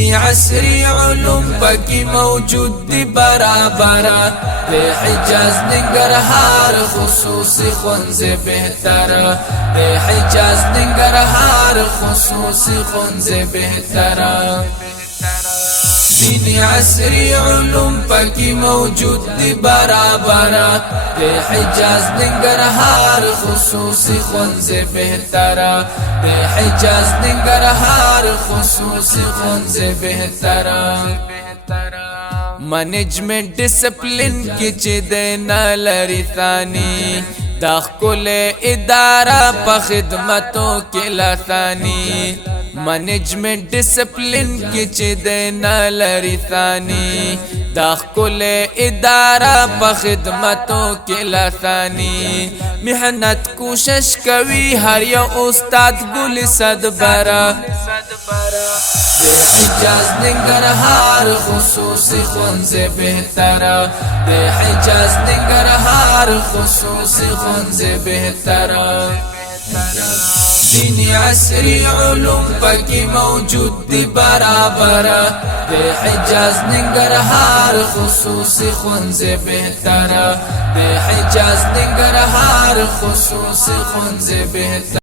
دینی عصری علوم پکی موجود دی برابرا دے حجاز ننگرہار خصوصی خونز بہترا دے حجاز ننگرہار خصوصی خونز بہترا دینی عصری علوم پکی موجود دی برابرا دے حجاز ننگرہار خصوصی خونز بہترا دے حجاز ننگرہار خصوصی خونز بہترا منیجمنٹ ڈسپلن کی چی دینا لری ثانی دا کل ادارہ پا خدمتوں کے لثانی منیجمنٹ ڈسپلن کی چی دینا لری ثانی دا کل ادارہ پا خدمتوں کے لثانی محنت کوشش کوي هر یو استاد ګل صد برا دے حجاز ننگرہار خصوصی خونز بہترا دے حجاز ننگرہار خصوصی خونز بہترا دینی عصری علوم پکی موجود دی برابرا دے حجاز ننگرہار خصوصی خونز بہترا دے حجاز ننگرہار خصوصی خونز بہترا